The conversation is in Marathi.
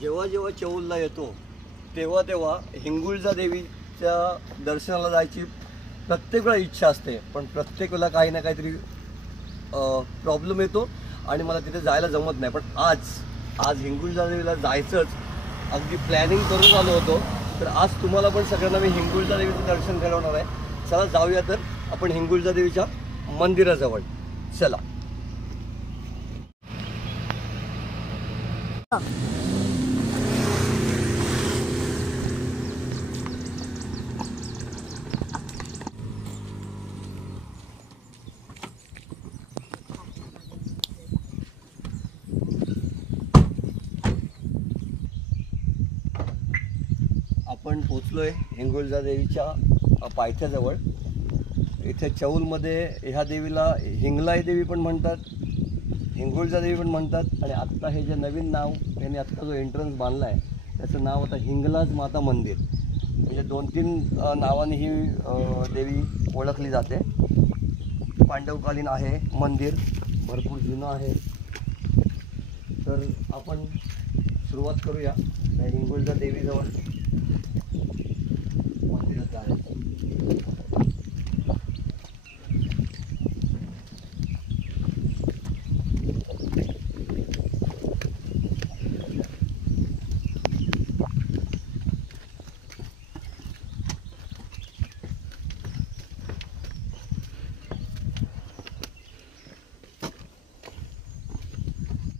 जेव्हा जेव्हा चौलला येतो तेव्हा तेव्हा हिंगुळजा देवीच्या दर्शनाला जायची प्रत्येक वेळा इच्छा असते, पण प्रत्येक वेळेला काही ना काहीतरी प्रॉब्लेम येतो आणि मला तिथे जायला जमत नाही. पण आज हिंगुळजा देवीला जायचंच अगदी प्लॅनिंग करून आलो होतो. तर आज तुम्हाला पण सगळ्यांना मी हिंगुळजा देवीचं दर्शन घडवणार आहे. चला जाऊया तर आपण हिंगुळजा देवीच्या मंदिराजवळ. चला. आपण पोचलोय हिंगुळजा देवीच्या पायथ्याजवळ. इथे चौलमध्ये ह्या देवीला हिंगलाई देवी पण म्हणतात, हिंगुळजा देवी पण म्हणतात. आणि आत्ता हे जे नवीन नाव यांनी आत्ता जो एंट्रन्स बांधला आहे त्याचं नाव आता हिंगलाज माता मंदिर. म्हणजे 2-3 नावाने ही देवी ओळखली जाते. पांडवकालीन आहे मंदिर, भरपूर जुनं आहे. तर आपण सुरुवात करूया हिंगुळजा देवीजवळ मंदिरात.